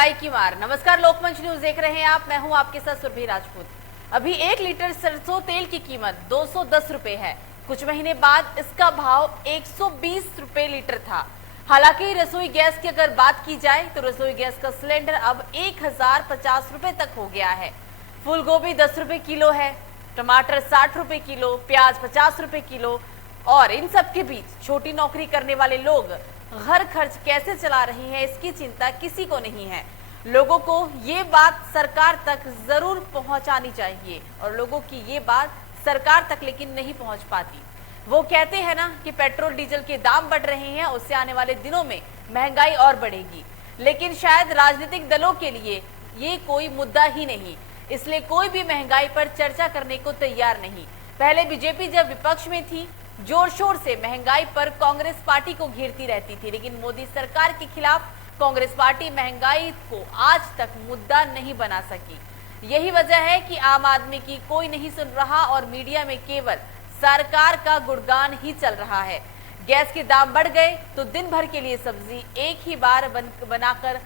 महंगाई की मार। नमस्कार, लोकमंच न्यूज देख रहे हैं आप, मैं हूं आपके साथ सुरभि राजपूत। अभी 1 लीटर सरसों तेल की कीमत 210 रुपए है। कुछ महीने बाद इसका भाव 120 रुपए लीटर था। हालांकि रसोई गैस की अगर बात की जाए तो रसोई गैस का सिलेंडर अब 1050 रुपए तक हो गया है। फूल गोभी 10 रुपए किलो है, टमाटर 60 रुपए किलो, प्याज 50 रुपए किलो। और इन सब के बीच छोटी नौकरी करने वाले लोग घर खर्च कैसे चला रहे हैं, इसकी चिंता किसी को नहीं है। लोगों को ये बात सरकार तक जरूर पहुंचानी चाहिए और लोगों की ये बात सरकार तक लेकिन नहीं पहुंच पाती। वो कहते हैं ना कि पेट्रोल डीजल के दाम बढ़ रहे हैं, उससे आने वाले दिनों में महंगाई और बढ़ेगी, लेकिन शायद राजनीतिक दलों के लिए ये कोई मुद्दा ही नहीं, इसलिए कोई भी महंगाई पर चर्चा करने को तैयार नहीं। पहले बीजेपी जब विपक्ष में थी, जोर शोर से महंगाई पर कांग्रेस पार्टी को घेरती रहती थी, लेकिन मोदी सरकार के खिलाफ कांग्रेस पार्टी महंगाई को आज तक मुद्दा नहीं बना सकी। यही वजह है कि आम आदमी की कोई नहीं सुन रहा और मीडिया में केवल सरकार का गुणगान ही चल रहा है। गैस के दाम बढ़ गए तो दिन भर के लिए सब्जी एक ही बार बनाकर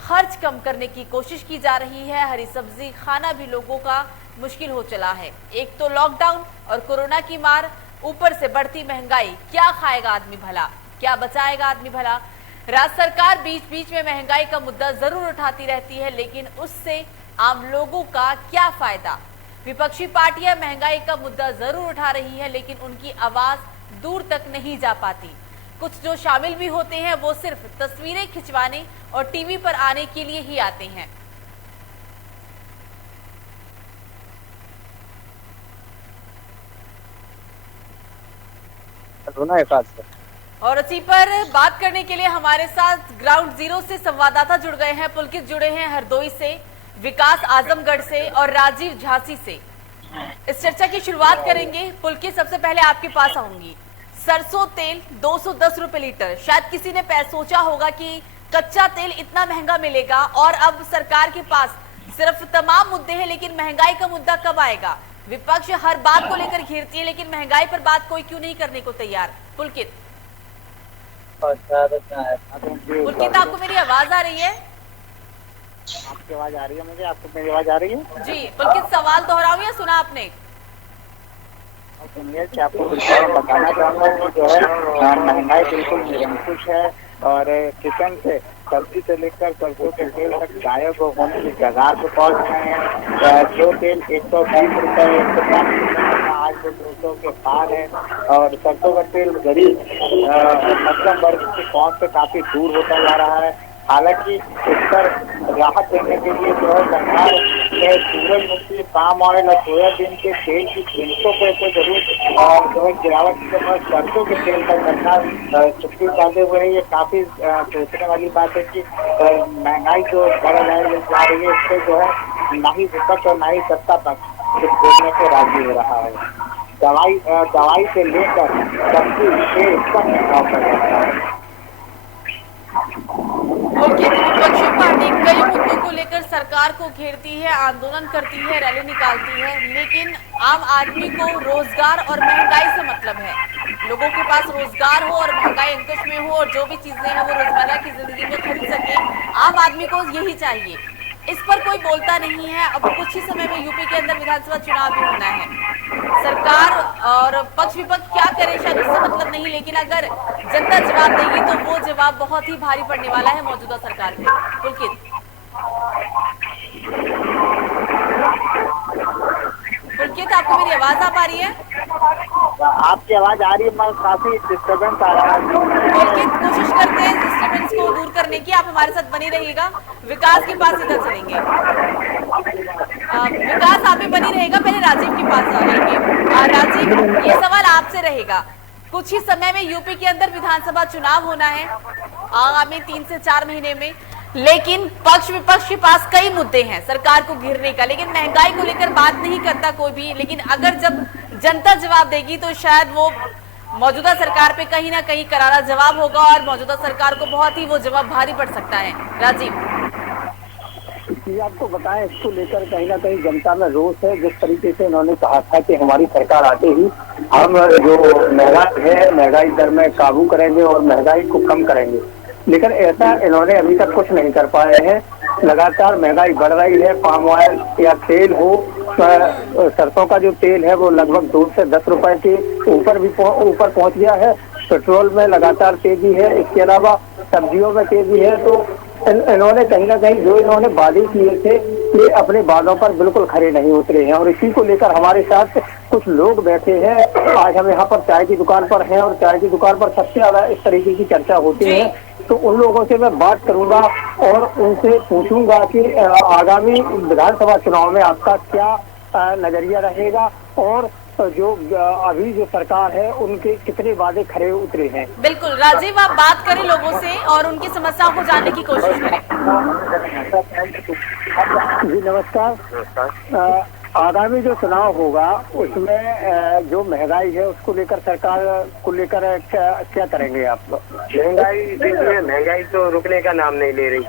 खर्च कम करने की कोशिश की जा रही है। हरी सब्जी खाना भी लोगों का मुश्किल हो चला है। एक तो लॉकडाउन और कोरोना की मार, ऊपर से बढ़ती महंगाई, क्या खाएगा आदमी भला, क्या बचाएगा आदमी भला। राज्य सरकार बीच बीच में महंगाई का मुद्दा जरूर उठाती रहती है, लेकिन उससे आम लोगों का क्या फायदा। विपक्षी पार्टियां महंगाई का मुद्दा जरूर उठा रही है, लेकिन उनकी आवाज दूर तक नहीं जा पाती। कुछ जो शामिल भी होते हैं वो सिर्फ तस्वीरें खिंचवाने और टीवी पर आने के लिए ही आते हैं। और इसी पर बात करने के लिए हमारे साथ ग्राउंड जीरो से संवाददाता जुड़ गए हैं। पुलकित जुड़े हैं हरदोई से, विकास आजमगढ़ से और राजीव झांसी से। इस चर्चा की शुरुआत करेंगे। पुलकित, सबसे पहले आपके पास आऊंगी। सरसों तेल 210 रुपए लीटर, शायद किसी ने सोचा होगा कि कच्चा तेल इतना महंगा मिलेगा और अब सरकार के पास सिर्फ तमाम मुद्दे हैं, लेकिन महंगाई का मुद्दा कब आएगा। विपक्ष हर बात को लेकर घेरती है, लेकिन महंगाई पर बात कोई क्यों नहीं करने को तैयार। पुलकित, आपको मेरी आवाज आ रही है? आपकी आवाज आ रही है मुझे, आपको मेरी आवाज आ रही है? जी पुलकित, सवाल दोहराऊं या सुना आपने? सुनिए, आपको बताना चाहूंगा कि जो है महंगाई बिल्कुल निरंकुश है और किचन से सब्जी से लेकर सरसों के तेल तक गायब होने की कगार पर पहुंच गए हैं। जो तेल 120 रुपए 150 रुपए आज 200 के पार है और सरसों का तेल गरीब मध्यम वर्ग के पहुंच से काफी दूर होता जा रहा है। हालांकि इस पर राहत देने के लिए जो है सरकार ने सूरजमुखी, पाम ऑयल और सोयाबीन के तेल की कीमतों पर तो जरूर जो है गिरावट के बाद सरसों के तेल पर सरकार चुप्पी डालते हुए है। ये काफी सोचने वाली बात है कि महंगाई जो बढ़ जा रही है, इससे जो है ना ही विपक्ष और ना ही सत्ता पक्ष कुछ बोलने को राजी हो रहा है। दवाई से लेकर सब्जी तेल सब महंगा कर रहा है। विपक्षी पार्टी कई मुद्दों को लेकर सरकार को घेरती है, आंदोलन करती है, रैली निकालती है, लेकिन आम आदमी को रोजगार और महंगाई से मतलब है। लोगों के पास रोजगार हो और महंगाई अंकुश में हो और जो भी चीजें हैं वो रोजमर्रा की जिंदगी में खरीद सके, आम आदमी को यही चाहिए। इस पर कोई बोलता नहीं है। अब कुछ ही समय में यूपी के अंदर विधानसभा चुनाव भी होना है। सरकार और पक्ष विपक्ष क्या करे शायद इससे मतलब नहीं, लेकिन अगर जनता जवाब देगी तो वो जवाब बहुत ही भारी पड़ने वाला है मौजूदा सरकार पे। पुलकित, आपको मेरी आवाज आ पा रही है? आपकी आवाज आ रही है मगर काफी डिस्टर्बेंस आ रहा है। पुलकित, कोशिश करते हैं डिस्टर्बेंस को दूर करने की, आप हमारे साथ बनी रहिएगा। विकास के पास इधर चलेंगे। विकास आप भी बनी रहेगा, पहले राजीव के पास आएंगे। राजीव, ये सवाल आपसे रहेगा। कुछ ही समय में यूपी के अंदर विधानसभा चुनाव होना है आगामी 3 से 4 महीने में, लेकिन पक्ष विपक्ष के पास कई मुद्दे हैं सरकार को घेरने का, लेकिन महंगाई को लेकर बात नहीं करता कोई भी। लेकिन अगर जब जनता जवाब देगी तो शायद वो मौजूदा सरकार पे कहीं ना कहीं करारा जवाब होगा और मौजूदा सरकार को बहुत ही वो जवाब भारी पड़ सकता है। राजीव, आपको बताएं, इसको लेकर कहीं ना कहीं जनता में रोष है। जिस तरीके से उन्होंने कहा था कि हमारी सरकार आते ही हम जो महंगाई है, महंगाई दर में काबू करेंगे और महंगाई को कम करेंगे, लेकिन ऐसा इन्होंने अभी तक कुछ नहीं कर पाए हैं। लगातार महंगाई बढ़ रही है। पाम ऑयल या तेल हो, सरसों का जो तेल है वो लगभग 2 से 10 रुपए के ऊपर पहुंच गया है। पेट्रोल में लगातार तेजी है। इसके अलावा सब्जियों में तेजी है। तो इन्होंने कहीं ना कहीं जो इन्होंने वादे किए थे, ये अपने वादों पर बिल्कुल खरे नहीं उतरे हैं। और इसी को लेकर हमारे साथ कुछ लोग बैठे हैं। आज हम यहाँ पर चाय की दुकान पर हैं और चाय की दुकान पर सबसे ज्यादा इस तरीके की चर्चा होती है। तो उन लोगों से मैं बात करूंगा और उनसे पूछूंगा कि आगामी विधानसभा चुनाव में आपका क्या नजरिया रहेगा और जो अभी जो सरकार है उनके कितने वादे खरे उतरे हैं। बिल्कुल राजीव, आप बात करें लोगों से और उनकी समस्याओं को जानने की कोशिश करें। जी नमस्कार। आगामी जो चुनाव होगा उसमें जो महंगाई है उसको लेकर सरकार को लेकर क्या करेंगे आप? महंगाई देखिए, महंगाई तो रुकने का नाम नहीं ले रही।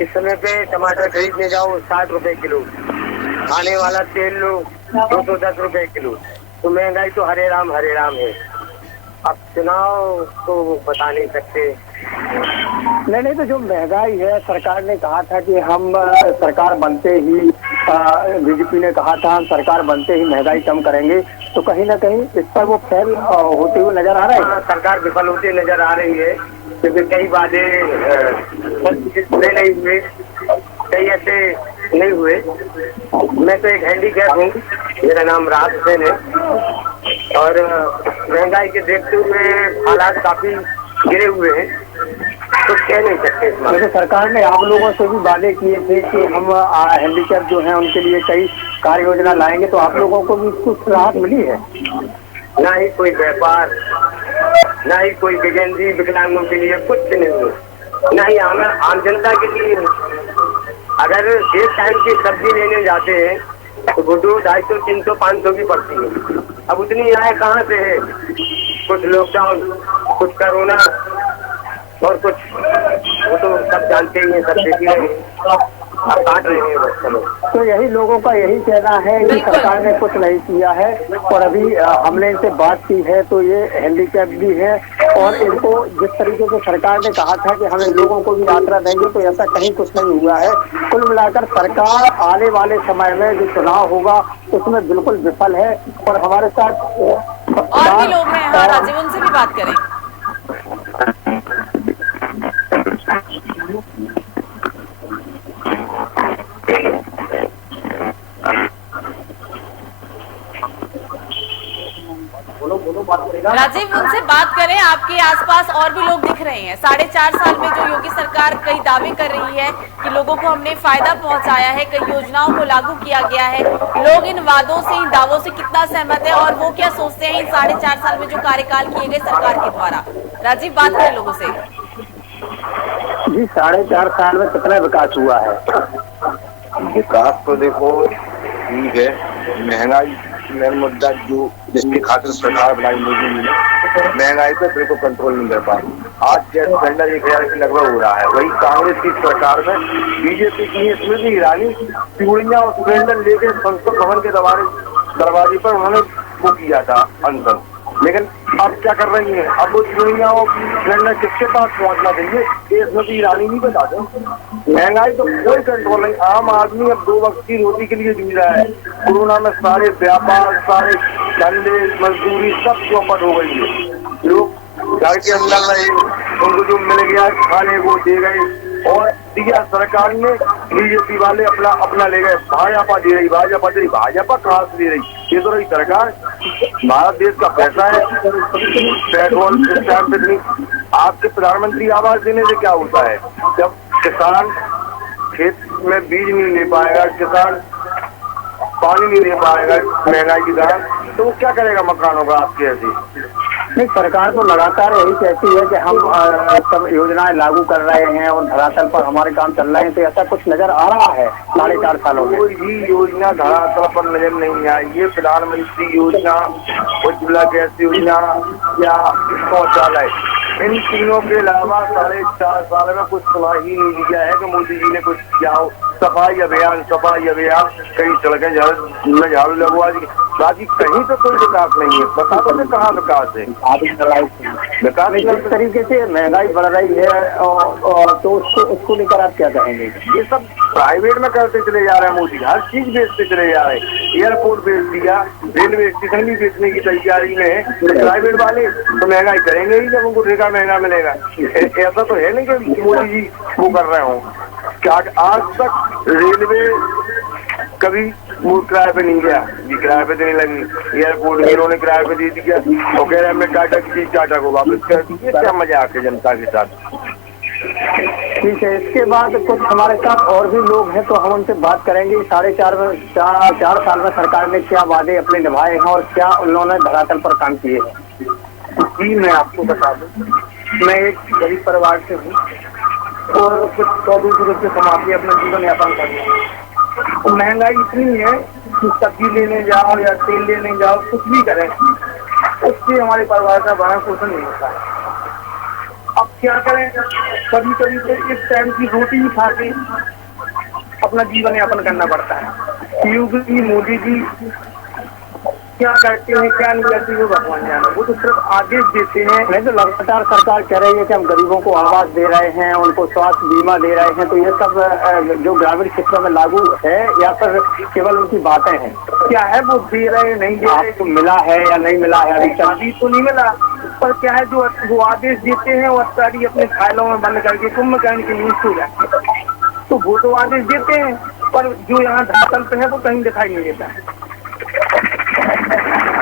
इस समय पे टमाटर खरीदने जाओ 60 रुपए किलो, खाने वाला तेल लो 210 रुपए किलो। तो महंगाई तो हरे राम है। अब चुनाव तो बता नहीं सकते। नहीं, तो जो महंगाई है, सरकार ने कहा था कि हम सरकार बनते ही, बीजेपी ने कहा था हम सरकार बनते ही महंगाई कम करेंगे। तो कहीं ना कहीं इस पर वो फेल होते हुए नजर आ रहे हैं। सरकार विफल होती नजर आ रही है, क्योंकि कई वादे पूरे नहीं हुए, कई ऐसे नहीं हुए। मैं तो एक हैंडीकैप हूँ, मेरा नाम राहत हुसैन है और महंगाई के देखते हुए हालात काफी गिरे हुए हैं। तो कह नहीं सकते। जैसे सरकार ने आप लोगों से भी वादे किए थे कि हम हैंडीकैप जो है उनके लिए कई कार्य योजना लाएंगे, तो आप लोगों को भी कुछ राहत मिली है? ना ही कोई व्यापार, ना ही कोई विकेंद्री विकलांगों के लिए कुछ नहीं हुआ, ना ही आम जनता के लिए। अगर एक टाइम की सब्जी लेने जाते हैं तो गुड्डू 250, 300, 500 की पड़ती है। अब उतनी आय कहाँ से है? कुछ लॉकडाउन, कुछ कोरोना और कुछ वो तो सब जानते ही हैं, सब देखते हैं, अब काट रहे हैं बस। तो यही लोगों का यही कहना है कि सरकार ने कुछ नहीं किया है। और अभी हमने इनसे बात की है तो ये हैंडीकैप भी है और इनको जिस तरीके से सरकार ने कहा था कि हम इन लोगों को भी यात्रा देंगे, तो ऐसा कहीं कुछ नहीं हुआ है। कुल मिलाकर सरकार आने वाले समय में जो चुनाव होगा उसमें बिल्कुल विफल है। और हमारे साथ और भी लोग हैं, हाँ राजीव, उनसे भी बात करें। राजीव, उनसे बात करें। आपके आसपास और भी लोग दिख रहे हैं। 4.5 साल में जो योगी सरकार कई दावे कर रही है कि लोगों को हमने फायदा पहुंचाया है, कई योजनाओं को लागू किया गया है, लोग इन वादों से, इन दावों से कितना सहमत है और वो क्या सोचते हैं इन 4.5 साल में जो कार्यकाल किए गए सरकार के द्वारा? राजीव, बात करें लोगों से। जी 4.5 साल में कितना विकास हुआ है? विकास तो देखो ठीक है, महंगाई मेन मुद्दा जो जिसकी खातिर सरकार बनाई मोदी जी ने, महंगाई पे बिल्कुल कंट्रोल नहीं कर पाई। आज गैस सिलेंडर 1000 के लगभग हो रहा है। वही कांग्रेस की सरकार में बीजेपी की स्मृति ईरानी चूड़ियां और सिलेंडर लेके संसद भवन के दरवाजे पर उन्होंने वो किया था अनशन। लेकिन अब क्या कर रही है? अब वो चूड़ियां और सिलेंडर किसके पास पहुंचना चाहिए ये स्मृति ईरानी नहीं बता दो। महंगाई तो कोई कंट्रोल नहीं। आम आदमी अब 2 वक्त की रोटी के लिए जूझ रहा है। कोरोना में सारे व्यापार, सारे धंधे, मजदूरी सब चौपट हो गई है। लोग घर के अंदर रहे, उनको जो मिल गया खाने वो दे गए और दिया सरकार ने। बीजेपी वाले अपना ले गए। भाजपा दे रही, भाजपा कहाँ से दे रही? ये तो रही सरकार। भारत देश का पैसा है। पेट्रोल इस टाइम पे नहीं। आपके प्रधानमंत्री आवास देने से क्या होता है? जब किसान खेत में बीज नहीं ले पाएगा, किसान पानी नहीं दे पाएगा महंगाई के कारण, तो वो क्या करेगा मकानों का आपके? ऐसी नहीं, सरकार तो लगातार यही कहती है कि हम सब योजनाएं लागू कर रहे हैं और धरातल पर हमारे काम चल रहे हैं। तो ऐसा कुछ नजर आ रहा है 4.5 सालों में? कोई भी योजना धरातल पर नजर नहीं आई। ये प्रधानमंत्री योजना, उज्ज्वला गैस योजना या शौचालय, इन तीनों के अलावा 4.5 साल में कुछ सुना ही नहीं दिया है कि मोदी जी ने कुछ किया हो। सफाई अभियान कई सड़कें झाड़ू लगवा दी, बाकी कहीं तो कोई विकास नहीं है। बता दो कहाँ विकास है? विकास इस तरीके से महंगाई बढ़ रही है और तो उसको लेकर आप क्या कहेंगे? ये सब प्राइवेट में करते चले जा रहे हैं मोदी, हर चीज बेचते चले जा रहे हैं। एयरपोर्ट बेच दिया, रेलवे स्टेशन भी बेचने की तैयारी में है। तो प्राइवेट वाले तो महंगाई करेंगे ही जब उनको ठेका महंगा मिलेगा। ऐसा तो है नहीं कि मोदी जी वो कर रहे हो। क्या आज तक रेलवे कभी वो किराए पे नहीं गया, ये किराए पे देने लगी। एयरपोर्ट भी इन्होंने किराए पे दे दिया और कह रहे हैं टाटा की चीज टाटा को वापस कर दीजिए। क्या मजाक है जनता के साथ? ठीक है, इसके बाद कुछ हमारे साथ और भी लोग हैं तो हम उनसे बात करेंगे। 4.5 साल में सरकार ने क्या वादे अपने निभाए हैं और क्या उन्होंने धरातल पर काम किए हैं। जी मैं आपको बता दूं, मैं एक गरीब परिवार से हूँ और कुछ 100-200 रुपये कमा के अपना जीवन यापन कर रहा हूँ। तो महंगाई इतनी है कि सब्जी लेने जाओ या तेल लेने जाओ, कुछ भी करें, उससे हमारे परिवार का भरण पोषण नहीं होता है। अब क्या करें, कभी कभी तो एक टाइम की रोटी ही खा के अपना जीवन यापन करना पड़ता है। क्योंकि मोदी जी क्या करते हैं क्या नहीं करते वो भगवान जाने, वो तो सिर्फ आदेश देते हैं। नहीं तो लगातार सरकार कह रही है कि हम गरीबों को आवास दे रहे हैं, उनको स्वास्थ्य बीमा दे रहे हैं, तो ये सब जो ग्रामीण क्षेत्रों में लागू है या फिर केवल उनकी बातें हैं? क्या है वो दे रहे नहीं दे रहे, आपको मिला है या नहीं मिला है? अभी तो नहीं मिला, पर क्या है जो वो आदेश देते हैं वो अत्यारी अपने फाइलों में बंद करके कुंभकर्ण की न्यूज हो जाती है। तो वो तो आदेश देते हैं पर जो यहाँ धरातल पे है वो कहीं दिखाई नहीं देता है।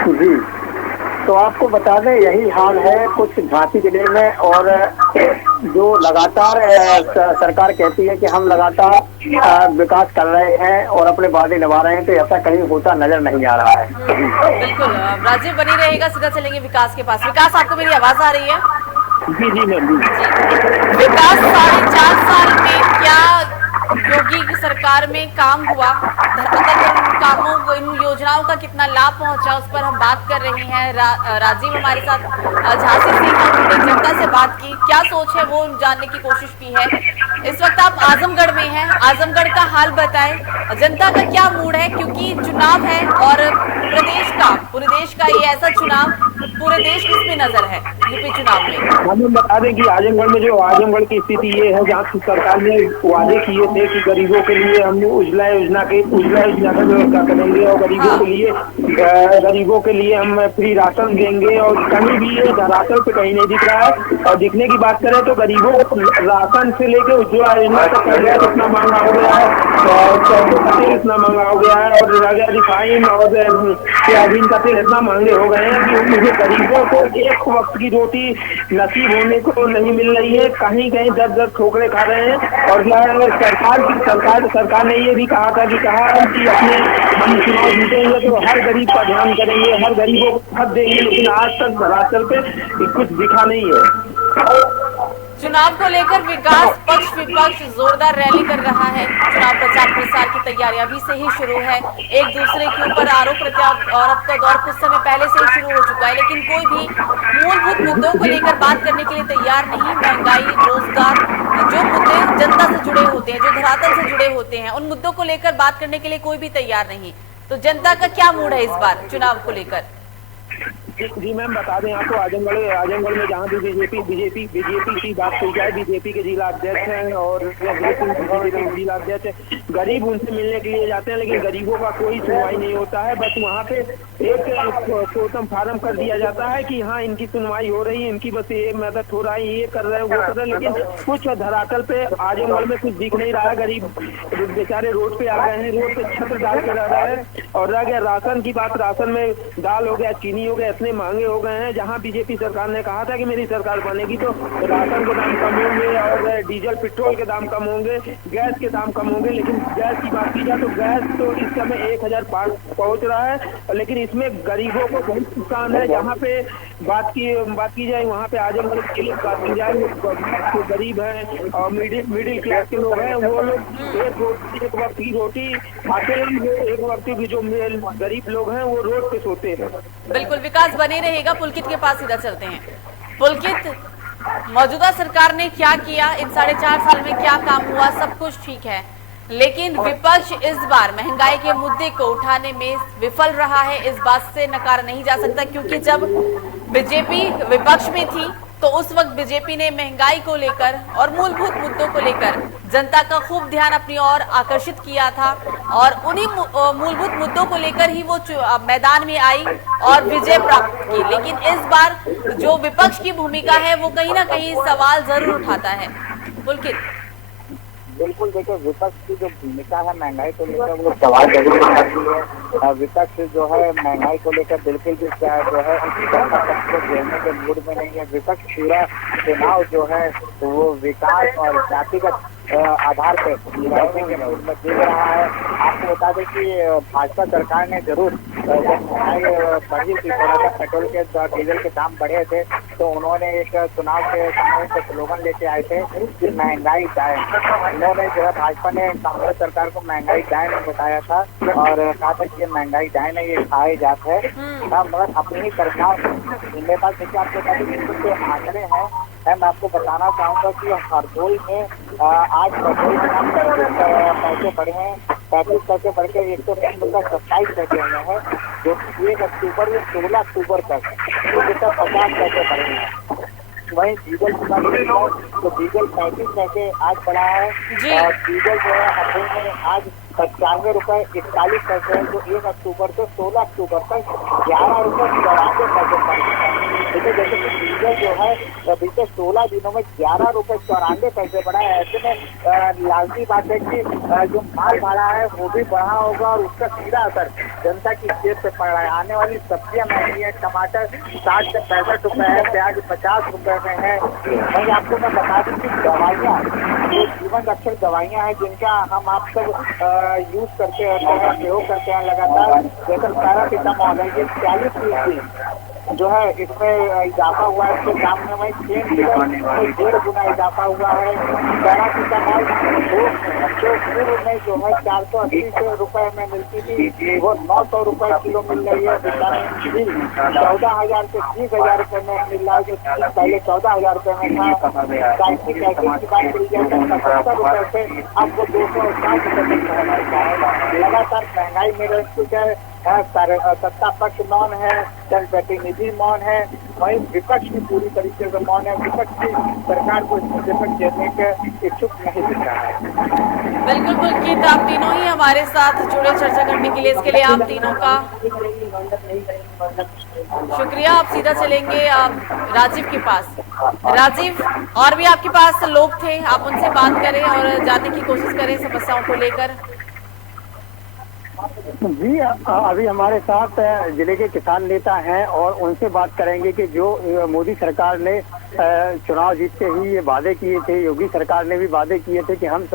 जी, तो आपको बता दें यही हाल है कुछ झांसी जिले में। और जो लगातार सरकार कहती है कि हम लगातार विकास कर रहे हैं और अपने वादे निभा रहे हैं, तो ऐसा कहीं होता नजर नहीं आ रहा है। बिल्कुल राजीव बनी रहेगा, सीधा चलेंगे विकास के पास। विकास, आपको मेरी आवाज आ रही है? जी मैम। विकास, 4.5 साल में क्या योगी की सरकार में काम हुआ, कामों को, इन योजनाओं का कितना लाभ पहुंचा, उस पर हम बात कर रहे हैं। राजीव हमारे साथ झांसी से उन्होंने जनता से बात की, क्या सोच है वो जानने की कोशिश की है। इस वक्त आप आजमगढ़ में हैं, आजमगढ़ का हाल बताएं, जनता का क्या मूड है, क्योंकि चुनाव है और प्रदेश का, पूरे देश का ये ऐसा चुनाव, पूरे देश किस पे नजर है यूपी चुनाव में? हम बता दें कि आजमगढ़ की स्थिति ये है जहाँ सरकार ने वादे किए थे कि गरीबों के लिए हम उज्ज्वला योजना का व्यवस्था करेंगे और गरीबों के लिए हम फ्री राशन देंगे, और कहीं भी ये धरातल पे कहीं नहीं दिख रहा है। और दिखने की बात करें तो गरीबों को राशन से लेकर उज्ज्वला योजना तक गैस इतना महंगा हो गया है और सरसों का तेल इतना महंगा हो गया है और रिफाइन और सोयाबीन का तेल इतना महंगे हो गए हैं कि मुझे गरीबों को एक वक्त की रोटी नसीब होने को नहीं मिल रही है। कहीं 10 ठोकरे खा रहे हैं। और सरकार ने ये भी कहा कि अपने हम चुनाव जीतेंगे तो हर गरीब का ध्यान करेंगे, हर गरीबों को मत देंगे, लेकिन आज तक धरातल पे कुछ दिखा नहीं है। चुनाव को लेकर विकास पक्ष विपक्ष जोरदार रैली कर रहा है। चुनाव प्रचार प्रसार की तैयारी अभी से ही शुरू है, एक दूसरे के ऊपर आरोप प्रत्यारोप का दौर कुछ समय पहले से ही शुरू हो चुका है, लेकिन कोई भी मूलभूत मुद्दों को लेकर बात करने के लिए तैयार नहीं। महंगाई, रोजगार, जो मुद्दे जनता से जुड़े होते हैं, जो धरातल से जुड़े होते हैं, उन मुद्दों को लेकर बात करने के लिए कोई भी तैयार नहीं। तो जनता का क्या मूड है इस बार चुनाव को लेकर? जी मैम, बता दें आपको आजमगढ़ में जहाँ भी बीजेपी की बात की जाए, बीजेपी के जिला अध्यक्ष हैं और जिला अध्यक्ष गरीब उनसे मिलने के लिए जाते हैं, लेकिन गरीबों का कोई सुनवाई नहीं होता है। बस वहाँ पे एक टोटम फार्म कर दिया जाता है कि हाँ इनकी सुनवाई हो रही है, इनकी बस ये मदद हो रहा है, ये कर रहे हैं वो कर रहे हैं, लेकिन कुछ धरातल पे आजमगढ़ में कुछ दिख नहीं रहा है। गरीब बेचारे रोड पे आ गए हैं, रोड पे छत्र डाल के रह रहे हैं। और रह गया राशन की बात, राशन में दाल हो गया, चीनी हो गया, इतने महंगे हो गए हैं। जहां बीजेपी सरकार ने कहा था कि मेरी सरकार बनेगी तो राशन के दाम कम होंगे और डीजल पेट्रोल के दाम कम होंगे, गैस के दाम कम होंगे, लेकिन गैस की बात की जाए तो गैस तो इस समय 1000 पार पहुंच रहा है, लेकिन इसमें गरीबों को बहुत नुकसान है। जहाँ पे बात की जाए वहाँ पे आजमगढ़ की बात की जाए, जो गरीब हैं और मिडिल क्लास के लोग हैं वो लोग एक वक्त की रोटी खाते हैं, एक वक्त की जो गरीब लोग हैं वो रोड पे सोते हैं। बिल्कुल, विकास बने रहेगा। पुलकित के पास सीधा चलते हैं। पुलकित, मौजूदा सरकार ने क्या किया, इन 4.5 साल में क्या काम हुआ? सब कुछ ठीक है, लेकिन विपक्ष इस बार महंगाई के मुद्दे को उठाने में विफल रहा है। इस बात से नकारा नहीं जा सकता, क्योंकि जब बीजेपी विपक्ष में थी तो उस वक्त बीजेपी ने महंगाई को लेकर और मूलभूत मुद्दों को लेकर जनता का खूब ध्यान अपनी ओर आकर्षित किया था और उन्हीं मूलभूत मुद्दों को लेकर ही वो मैदान में आई और विजय प्राप्त की। लेकिन इस बार जो विपक्ष की भूमिका है वो कहीं ना कहीं सवाल जरूर उठाता है। पुलकित, बिल्कुल, देखो विपक्ष की जो भूमिका है महंगाई को लेकर वो सवाल जरूर उठाती है। विपक्ष जो है महंगाई को लेकर बिल्कुल भी जो है को देने के मूड में नहीं है। विपक्ष पूरा चुनाव जो है वो विकास और जातिगत आधार पर लड़ने के मूड में दिख रहा है। आपको बता दें कि भाजपा सरकार ने जरूर जब महंगाई बढ़ी थी, थोड़ा सा पेट्रोल के डीजल के दाम बढ़े थे, तो उन्होंने एक चुनाव के समय से स्लोगन लेके आए थे कि महंगाई जाए। उन्होंने जो है भाजपा ने कांग्रेस सरकार को महंगाई जाए नहीं बताया था और कहा था कि महंगाई जाए नहीं, ये खाए जाते है। मगर अपनी ही सरकार मेरे पास देखिए आपके पास आंकड़े हैं। मैं आपको बताना चाहूँगा कि हरदोई में आज पेट्रोल के दाम 35 पैसे बढ़े हैं, 35 पैसे बढ़ के 127 पैसे हुए हैं, जो 1 अक्टूबर या 16 अक्टूबर तक 50 पैसे बढ़े हैं। वहीं डीजल की बात करें तो डीजल 35 पैसे आज बढ़ा है और डीजल जो है हरदोई में आज 95 रुपए 41 पैसे है, जो 1 अक्टूबर से 16 अक्टूबर तक 11 रुपए 94 पैसे बढ़े। देखिए जैसे कि डीजल जो है बीते 16 दिनों में 11 रुपए 94 पैसे बढ़ा है। ऐसे में लाजमी बात है कि जो माल भाड़ा है वो भी बढ़ा होगा और उसका सीधा असर जनता की जेब पे पड़ रहा है। आने वाली सब्जियां महंगी है, टमाटर 60 से 65 रुपए है, प्याज 50 रुपए में है। वही आपको मैं बता दूं कि दवाइयाँ जो जीवन रक्षक दवाइयाँ हैं जिनका हम आप सब यूज करते रहते हैं, प्रयोग करते हैं लगातार, जैसे पैरासीटामोल है, ये 40% जो है इसमें इजाफा हुआ है। इसके दाम में वही 1.5 गुना इजाफा हुआ है। पैरासीटामोल जो पूर्व में जो है 480 रुपए में मिलती थी वो 900 रुपए किलो मिल रही है। विटामिन डी 14,000 से 30,000 रुपए में मिल रहा है, जो पहले 14,000 रुपए में था। साइट्रिक एसिड की बात करी जाए तो 70 रुपए से अब वो 260 रुपए तक पहुंचा है। लगातार महंगाई में रह चुका है। सत्ता पक्ष मौन है, जनप्रतिनिधि मौन है, वहीं विपक्ष भी पूरी तरीके से मौन है। विपक्ष की सरकार को विपक्ष देने के इच्छुक नहीं दिख रहा है। बिल्कुल पुलकित, आप तीनों ही हमारे साथ जुड़े चर्चा करने के लिए, इसके लिए आप तीनों का शुक्रिया। आप सीधा चलेंगे राजीव के पास। राजीव, और भी आपके पास लोग थे, आप उनसे बात करें और जानने की कोशिश करें समस्याओं को लेकर। जी, अभी हमारे साथ जिले के किसान नेता हैं और उनसे बात करेंगे कि जो मोदी सरकार ने चुनाव जीतते ही ये वादे किए थे, योगी सरकार ने भी वादे किए थे कि हम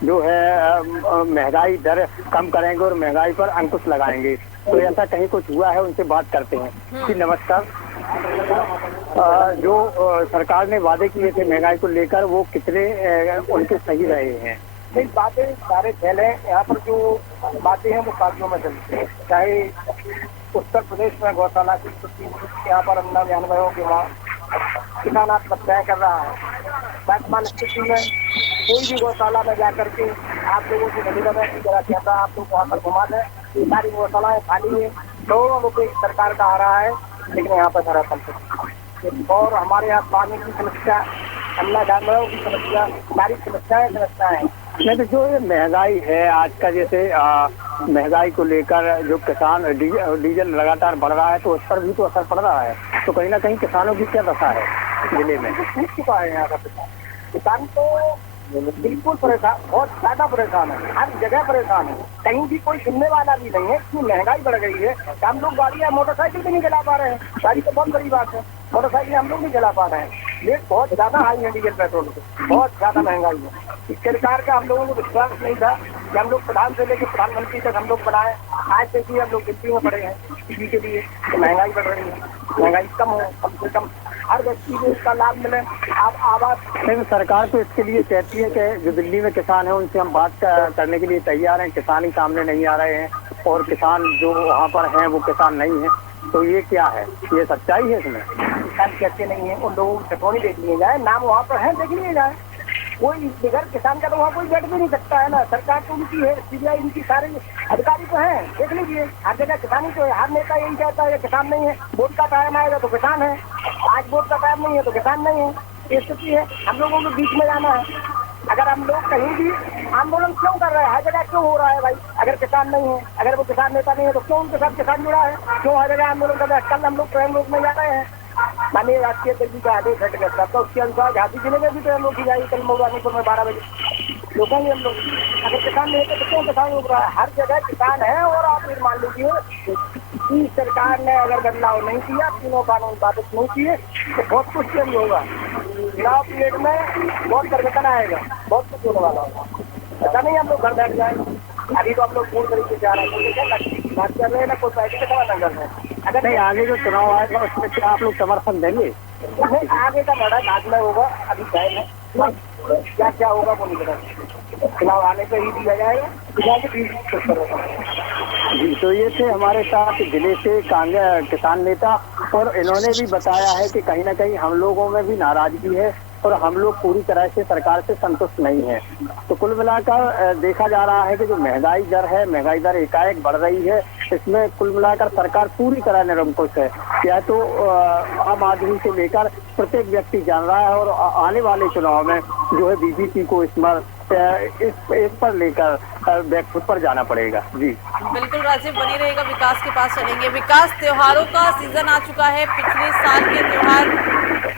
जो है महंगाई दर कम करेंगे और महंगाई पर अंकुश लगाएंगे, तो ऐसा कहीं कुछ हुआ है? उनसे बात करते हैं। जी नमस्कार। जो सरकार ने वादे किए थे महंगाई को लेकर, वो कितने उनके सही रहे हैं? नहीं, बातें सारे फैले यहाँ पर जो बातें हैं वो पार्टियों में चलती है। चाहे उत्तर प्रदेश में गौशाला की स्थिति यहाँ पर 99 के वहाँ किसान आत्महत्या कर रहा है। वर्तमान स्थिति में कोई भी गौशाला में जाकर के आप लोगों की निवेदन की जरा कहता है, आप लोग वहाँ पर घुमा दें, सारी गौशालाएं खाली है, करोड़ों रुपये सरकार का आ रहा है, लेकिन यहाँ पर सारा कम। और हमारे यहाँ पानी की समस्या, अन्ना जानवरों की समस्या, सारी समस्याएं नहीं तो जो ये महंगाई है आज का, जैसे महंगाई को लेकर जो किसान डीजल लगातार बढ़ रहा है तो उस पर भी तो असर पड़ रहा है, तो कहीं ना कहीं किसानों की क्या दशा है जिले में? चुका है यहाँ का किसान तो बिल्कुल परेशान, बहुत ज्यादा परेशान है, हर जगह परेशान है। कहीं भी कोई सुनने वाला भी नहीं है। इतनी महंगाई बढ़ गई है, हम लोग गाड़ियाँ मोटरसाइकिल भी नहीं चला पा रहे हैं। गाड़ी तो बहुत बड़ी बात है, मोटरसाइकिल हम लोग नहीं चला पा रहे हैं। रेट बहुत ज्यादा हाई है डीजल पेट्रोल के, बहुत ज्यादा महंगाई है। इस सरकार का हम लोगों को विश्वास नहीं था कि हम लोग प्रधान से लेकर प्रधानमंत्री तक हम लोग बढ़ाए। आज से भी हम लोग गिनती में पड़े हैं इसी के लिए। तो महंगाई बढ़ रही है, महंगाई कम हो, कम से कम हर व्यक्ति को इसका लाभ मिले। आप आवाज लेकिन सरकार तो इसके लिए कहती है कि जो दिल्ली में किसान है उनसे हम बात करने के लिए तैयार हैं, किसान ही सामने नहीं आ रहे हैं और किसान जो वहाँ पर हैं वो किसान नहीं है, तो ये क्या है? ये सच्चाई है इसमें? किसान कहते नहीं है, उन लोगों को चटोनी देख लिए जाए, नाम वहाँ पर है, देख लिए जाए। कोई बगैर किसान का तो वहाँ कोई बैठ भी नहीं सकता है ना। सरकार तो उनकी है, सीबीआई उनकी, सारे अधिकारी तो हैं, देख लीजिए हर जगह किसानी तो है। हर नेता यही कहता है किसान नहीं है, वोट का टाइम आएगा तो किसान है, आज वोट का टाइम नहीं है तो किसान नहीं है। ये स्थिति है, हम लोगों को बीच में जाना है। अगर हम लोग कहीं भी आंदोलन क्यों कर रहे हैं, हर जगह क्यों हो रहा है भाई? अगर किसान नहीं है, अगर वो किसान नेता नहीं है तो क्यों उनके साथ किसान जुड़ा है, क्यों हर जगह आंदोलन कर रहे हैं? कल हम लोग ट्रेन रोक में जा रहे हैं, माननीय राष्ट्रीय अध्यक्ष जी का आदेश हट गया था, उसके अनुसार झांसी जिले में भी ट्रेन रोकी जाएगी कल मऊरानीपुर में 12 बजे रोकेंगे हम लोग। अगर किसान नहीं है तो क्यों किसान रोक रहा है? हर जगह किसान है। और आप ये मान लीजिए कि सरकार ने अगर बदलाव नहीं किया, तीनों कानून वापस नहीं किए तो बहुत कुछ चेंज होगा। चुनाव पीरियड में बहुत परिवर्तन आएगा, बहुत कुछ होने वाला होगा। ऐसा नहीं हम लोग घर बैठ जाए। अभी तो आप लोग पूर्ण तरीके से आ रहे हैं, बात कर रहे हैं ना, कोई पैसे का सवाल कर रहे हैं। अगर नहीं आगे जो चुनाव आएगा उसमें क्या आप लोग समर्थन देंगे? नहीं, आगे का बड़ा बाद में होगा, अभी टाइम है, क्या क्या होगा वो नहीं पता। चुनाव आने पर ही दिया जाएगा। जी, तो ये थे हमारे साथ जिले से कांग्रेस किसान नेता, और इन्होंने भी बताया है कि कहीं ना कहीं हम लोगों में भी नाराजगी है और हम लोग पूरी तरह से सरकार से संतुष्ट नहीं है। तो कुल मिलाकर देखा जा रहा है कि जो महंगाई दर है, महंगाई दर एकाएक बढ़ रही है, इसमें कुल मिलाकर सरकार पूरी तरह निरंकुश है। क्या तो आम आदमी से लेकर प्रत्येक व्यक्ति जान रहा है, और आने वाले चुनाव में जो है बीजेपी को इस पर लेकर बैकफुट पर जाना पड़ेगा। जी बिल्कुल राजीव, बनी रहेगा, विकास के पास चलेंगे। विकास, त्योहारों का सीजन आ चुका है, पिछले साल के त्योहार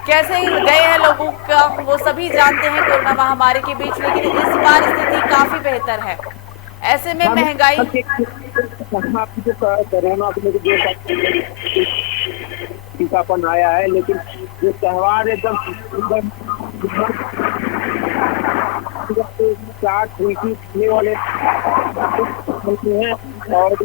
कैसे गए हैं लोगों का वो सभी जानते हैं कोरोना महामारी के बीच, लेकिन इस बार स्थिति काफी बेहतर है। ऐसे में महंगाई टीकापन आया है, लेकिन ये त्योहार एकदम स्टार्ट हुई वाले हैं और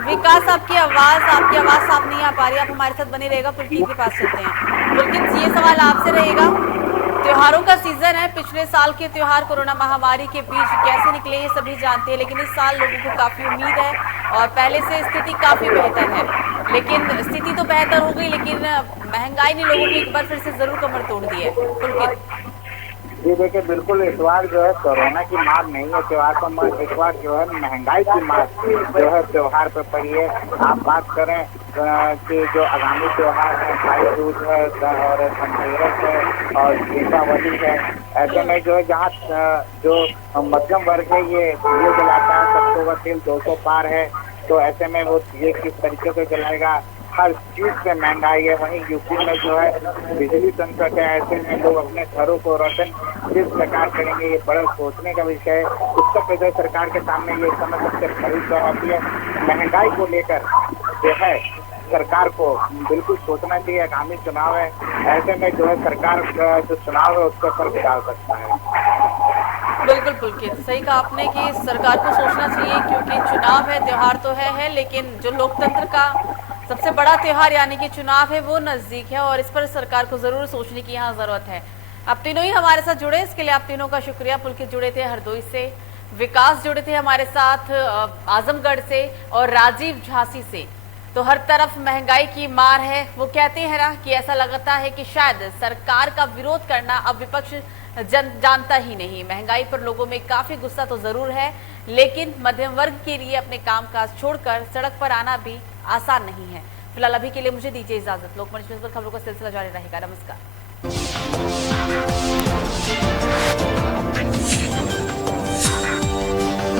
विकास आपकी आवाज साफ नहीं आ पा रही, आप हमारे साथ बने रहेगा। पुलकित के पास चलते हैं। पुलकित, ये सवाल आपसे रहेगा, त्योहारों का सीजन है, पिछले साल के त्योहार कोरोना महामारी के बीच कैसे निकले ये सभी जानते हैं, लेकिन इस साल लोगों को काफी उम्मीद है और पहले से स्थिति काफी बेहतर है। लेकिन स्थिति तो बेहतर हो गई, लेकिन महंगाई ने लोगों की एक बार फिर से जरूर कमर तोड़ दी है। पुलकित जी देखिए, बिल्कुल इस बार जो है कोरोना की मार नहीं है त्योहार पर, इस बार जो है महंगाई की मार जो है त्योहार पर पड़ी है। आप बात करें कि जो आगामी त्योहार है, भाई दूज है और धनतेरस है और दीपावली है, ऐसे में जो है जहाँ जो मध्यम वर्ग है ये दिए जलाता है, सरसों का तेल 200 पार है, तो ऐसे में वो ये किस तरीके से जलाएगा, हर चीज से महंगाई है। वहीं यूपी में जो है बिजली संकट है, ऐसे में लोग अपने घरों को रोशन किस प्रकार करेंगे, ये बड़ा सोचने का विषय है। उत्तर प्रदेश सरकार के सामने ये समय सबसे बड़ी चुनौती है। महंगाई को लेकर जो है सरकार को बिल्कुल सोचना चाहिए। आगामी चुनाव है, ऐसे में जो है सरकार का जो चुनाव है उसके ऊपर भी डाल सकता है। बिल्कुल पुलकित, सही कहा आपने कि सरकार को सोचना चाहिए, क्योंकि चुनाव है, त्योहार तो है, लेकिन जो लोकतंत्र का सबसे बड़ा त्योहार यानी कि चुनाव है वो नजदीक है और इस पर सरकार को जरूर सोचने की यहाँ जरूरत है। आप तीनों ही हमारे साथ जुड़े, इसके लिए आप तीनों का शुक्रिया। पुलकित जुड़े थे हरदोई से, विकास जुड़े थे हमारे साथ आजमगढ़ से और राजीव झांसी से। तो हर तरफ महंगाई की मार है। वो कहते हैं ना कि ऐसा लगता है कि शायद सरकार का विरोध करना अब विपक्ष जानता ही नहीं। महंगाई पर लोगों में काफी गुस्सा तो जरूर है, लेकिन मध्यम वर्ग के लिए अपने कामकाज छोड़कर सड़क पर आना भी आसान नहीं है। फिलहाल अभी के लिए मुझे दीजिए इजाजत। लोकमंच खबरों का सिलसिला जारी रहेगा। नमस्कार।